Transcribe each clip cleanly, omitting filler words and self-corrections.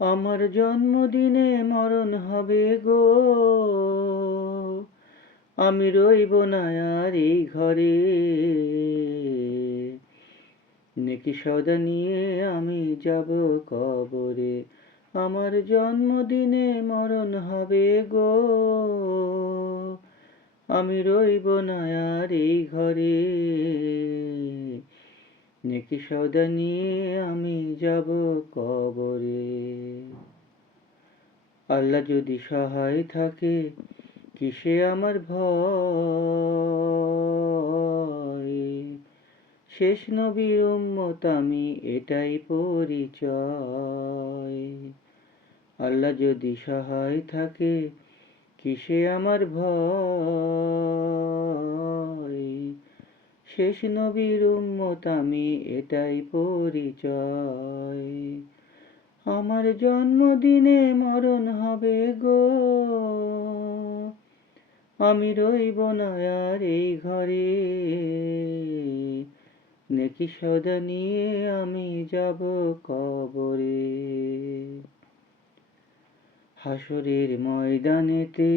আমার জন্মদিনে মরণ হবে গো, আমি রইব না আর এই ঘরে। নেকি সওদা নিয়ে আমি যাব কবরে। আমার জন্মদিনে মরণ হবে গো, আমি রইব না আর এই ঘরে। নেকি সওদা নিয়ে আমি যাব কবরে। আল্লাহ যদি সহায় থাকে, কিসে আমার ভয়। শেষ নবীর উম্মত আমি, এটাই পরিচয়। আল্লাহ যদি সহায় থাকে, কিসে আমার ভয়। শেষ নবীর উম্মত আমি, এটাই পরিচয়। আমার জন্মদিনে মরণ হবে গো, আমি রইব না আর এই ঘরে। নেকি সওদা নিয়ে আমি যাব কবরে। হাসরের ময়দানেতে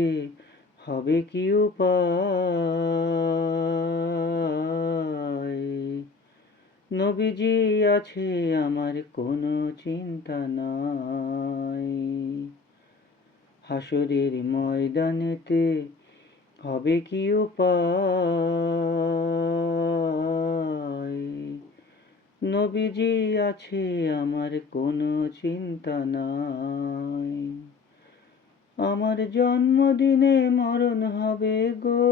হবে কি উপায়। নবীজি আছে আমার, কোনো চিন্তা নাই। হাসরের ময়দানেতে হবে কি উপায়। নবীজি আছে আমার, কোনো চিন্তা নাই। আমার জন্মদিনে মরণ হবে গো,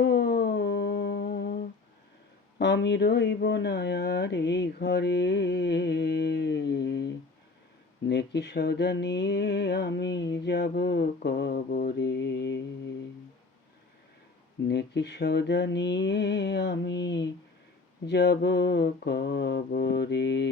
আমি রইব না আর এই ঘরে। নেকি সওদা নিয়ে আমি যাব কবরে। নেকি সওদা নিয়ে আমি যাব কবরে।